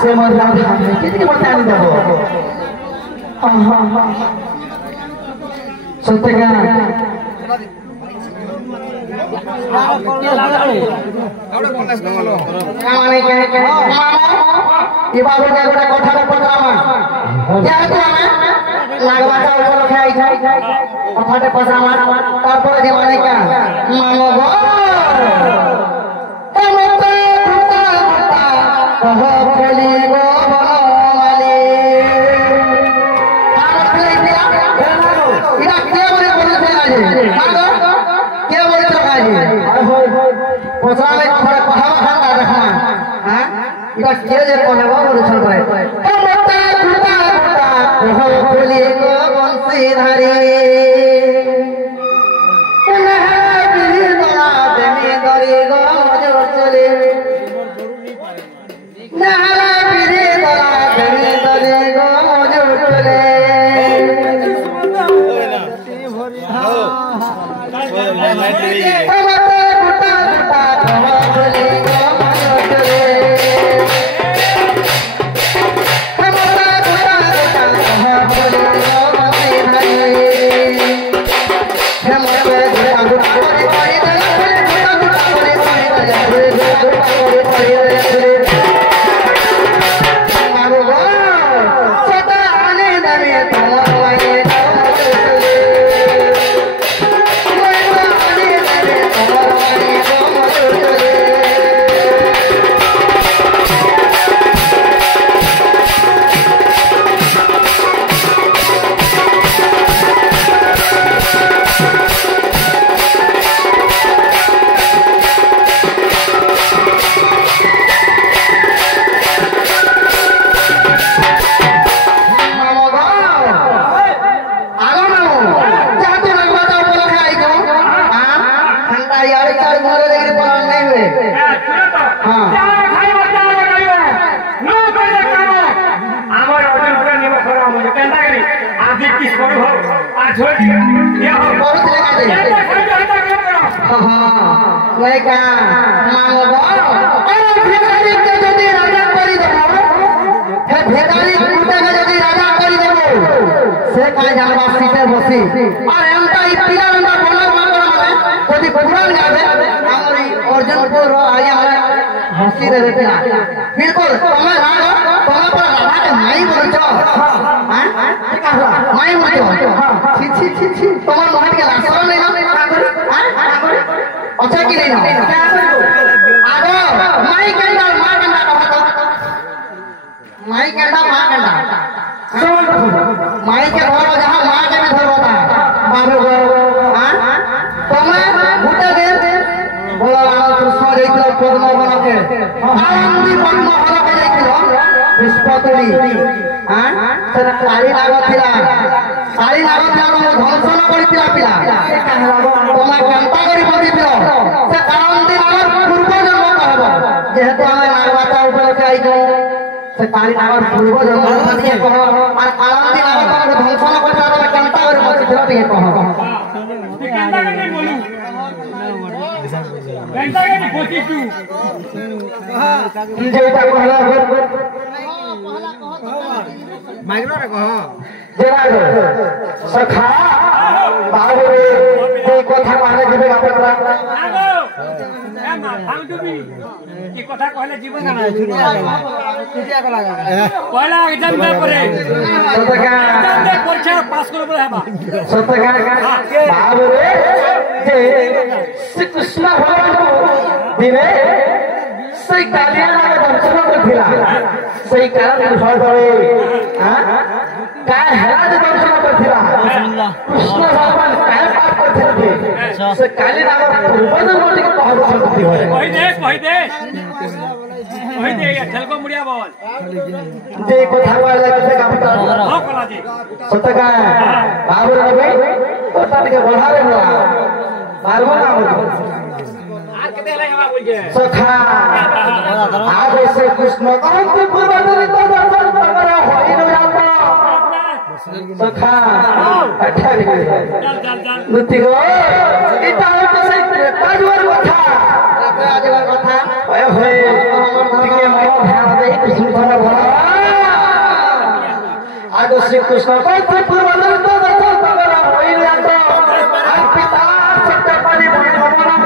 से मजा कितनी बताने दो सत्य का काय हेला जे दर्शन करथिला कृष्ण भगवान काय पाप करथिले से काली नाम पूर्वज मोटी के कहर शक्ति होय कहि दे चल को मुड़िया बोल जे कथा वाला के काम कर हां कला जी सतका बाबू रवि कथा के बढ़ारे होला मारबो ना हो आर के देले हवा बोल के सखा आगे से कृष्ण कहत पूर्वज तो दर्शन तमरा होई न जाता सखा अच्छा रे चल नुति गो इता तो सही ताजवर कथा ताजवर कथा ओए होए के मन ध्यान दे कृष्ण भला आगे श्री कृष्ण कहत पूर्वज तो दर्शन तमरा होई न जाता और पिता सत्य पानी बोल भगवान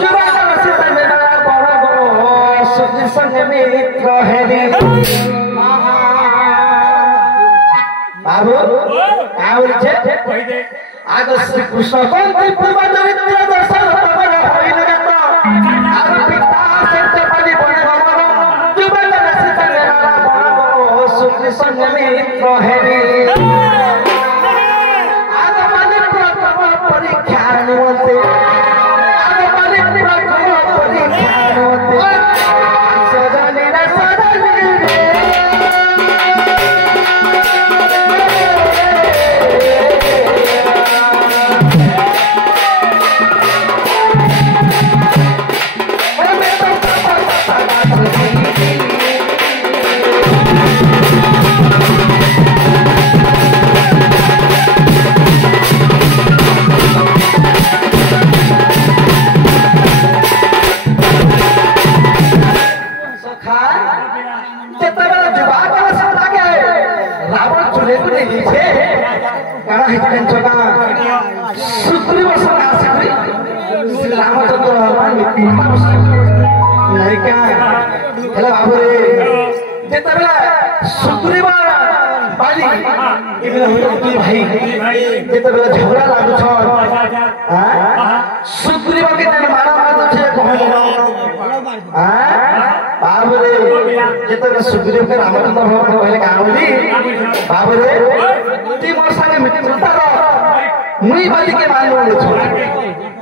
जुबा सीता मेरा बड़ा गो सुख संग मित्र हेरी बाबू आउर छे कहि दे आगे श्री कृष्ण कहत पूर्वज तो दर्शन तमरा होई न जाता और पिता सत्य पानी बोल भगवान जुबा सीता मेरा बड़ा गो सुख संग मित्र हेरी आगे माने प्रथम परीक्षा निमंते आगे माने प्रथम परीक्षा निमंते सजनी रे सजनी रे सखा केतबेला जुबान वाला सब लागे रावण चुले को नीचे काना हितन चोका सुग्रीव सना सिकरी श्री रामचंद्र भगवान मिट्टी नहीं क्या हेला बाबू रे केतबेला सुग्रीव बाली इबन होई की भाई केतबेला झगड़ा लागु छ हां सुग्रीव के तने मारा मार छे कहले हां बाबू रे जेतबेला सुग्रीव के रामचंद्र भगवान कहले का बोली बाबू रे ती मोर संगे मित्रता रो मुई बाली के मान ले छ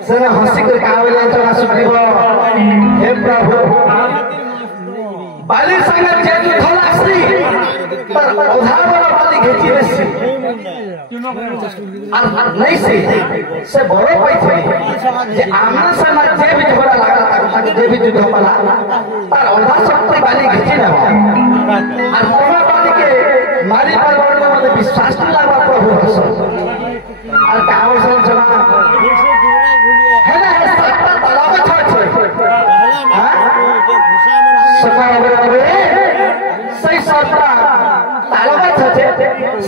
सेना हंसी कर का बोले छ सुग्रीव हे प्रभु बाली संगे जे युद्ध लागसी पर उधार वाला बाली घेची बेसी नहीं से बड़ो पाई जे आमन से न जे भी झगड़ा लागला ताके जे भी युद्ध होला तार उधार शक्ति बाली घेची ना और मोर बाली के मारी पर बड़ो मते विश्वास न लागबा प्रभु हस और कावर से जमा है ना है सत्ता तलाव छ हां सका रे सही सत्ता तलाव छ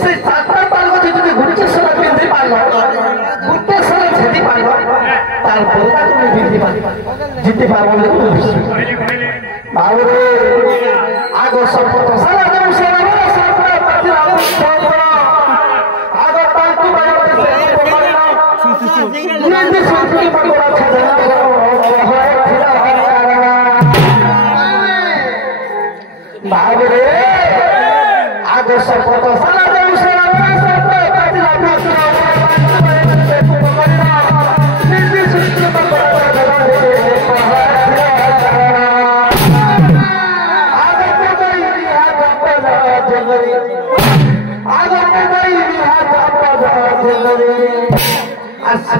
से सत्ता तलाव যদি গুটে সরা বিন্ধি পারলো গুটে সরা ছেদি পারলো তার পরটা তুমি বিন্ধি পারলো জিতে পারবো না তুমি বাবুরে আগো সর্বত সারা দেব সেরা বড় সর্বত পাতি রাম সর্বত আগো তাকু বাইরে সে পড়না নিন্দে সর্বত বড় ছাড়া হয় ফিরা কারণা বাবুরে আগো সর্বত সারা দেব সেরা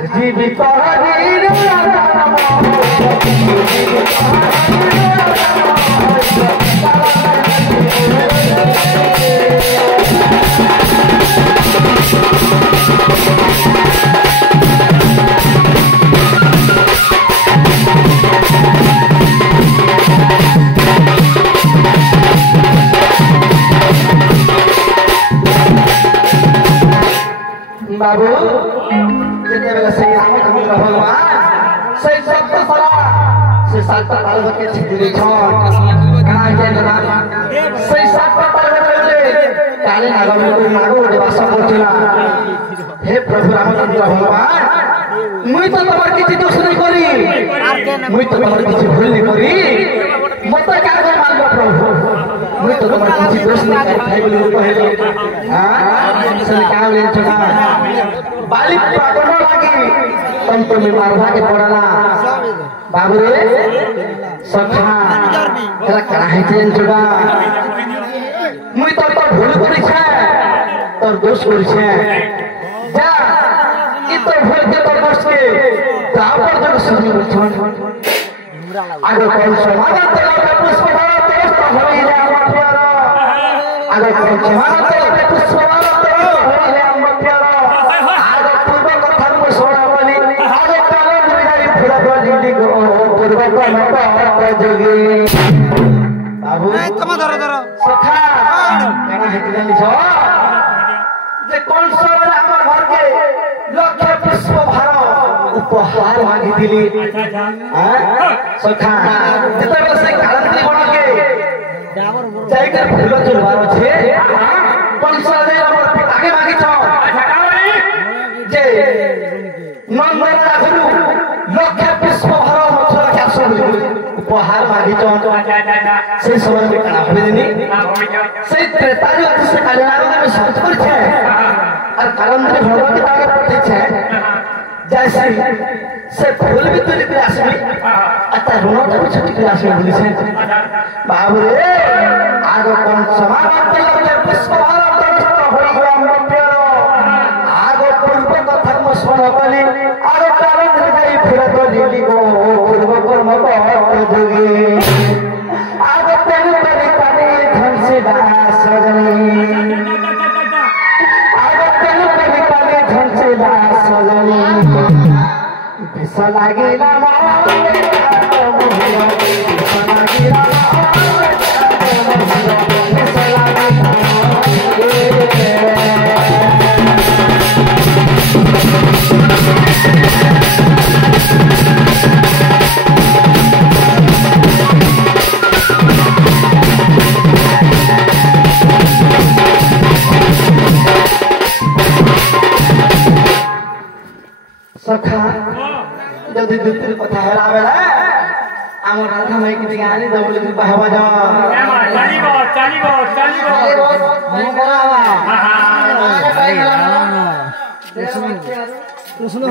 जीवित बाबू जितने बेला सही रामचंद्र भगवान सही शब्द सला से सात ताल के छिड़ी छन काय के ना सही सात ताल के काले नागम को नागो देवास करथिला हे प्रभु रामचंद्र भगवान मुई तो तमर किछि दोष नहीं करी मुई तो तमर किछि भूल नहीं करी मत का मानबो प्रभु मुई तो तमर किछि दोस्त ने खाई बोली पहले हां सन का बोले छोड़ा बाली पागल लागी तुम तो में मारवा के पड़ला बाबू रे सखा तेरा काहे चेन छोड़ा मुई तो भूल करी छे तोर दोष करी छे जा ई तो भूल के तोर दोष के तापर जब सुनी उठन आगे कौन समागम तेरा पुष्प भरा तेज तो होई रे अमर प्यारा आगे कौन समागम तेरा पुष्प भरा तेज तो होई रे अमर प्यारा आगे पूर्व कथा में सोना बोली आगे काले बिगाड़ी फिरा तो जिंदगी को पूर्व को मत जोगी बाबू नहीं तुम धरो धरो सखा केना हेतिला लिछो जे कौन सोना हमर घर के लक्ष्य पुष्प भरा उपहार मांगी दिली सखा जेतबे से कालंत्री बन के जाइकर फूल चुरवार छे पंसा दे हमर पिता के मांगी छ जे नंदन राघु लक्ष्य पुष्प भरा मथुरा के आसो उपहार मांगी छ से समय में काना होई दिनी से त्रेता जो से कल्याण में सोच कर छे और कालंत्री भगवान के ताके पठे छे जैसे से फूल भी तो क्लास में अता रोना भी छोटी क्लास में बोली से बाबू रे आगो कौन समागम तेरे पुष्प भरा तेज तो होई गया अमर प्यारो आगो पूर्व कथा में सुन बने आगो कालन गई फिर तो लीली को पूर्व कर्म को जोगी आगो तेरे तेरे काने धन से दास सजनी आगो तेरे तेरे काने धन से दास सजनी सलागीला मारे मुहिया सलागीला मारे सलागीला सखा जल्दी दूसरी कथा है आवेला आम राधा माई की गानी दबल के बहवा जा चाली बहुत मुंह करावा हां सुनो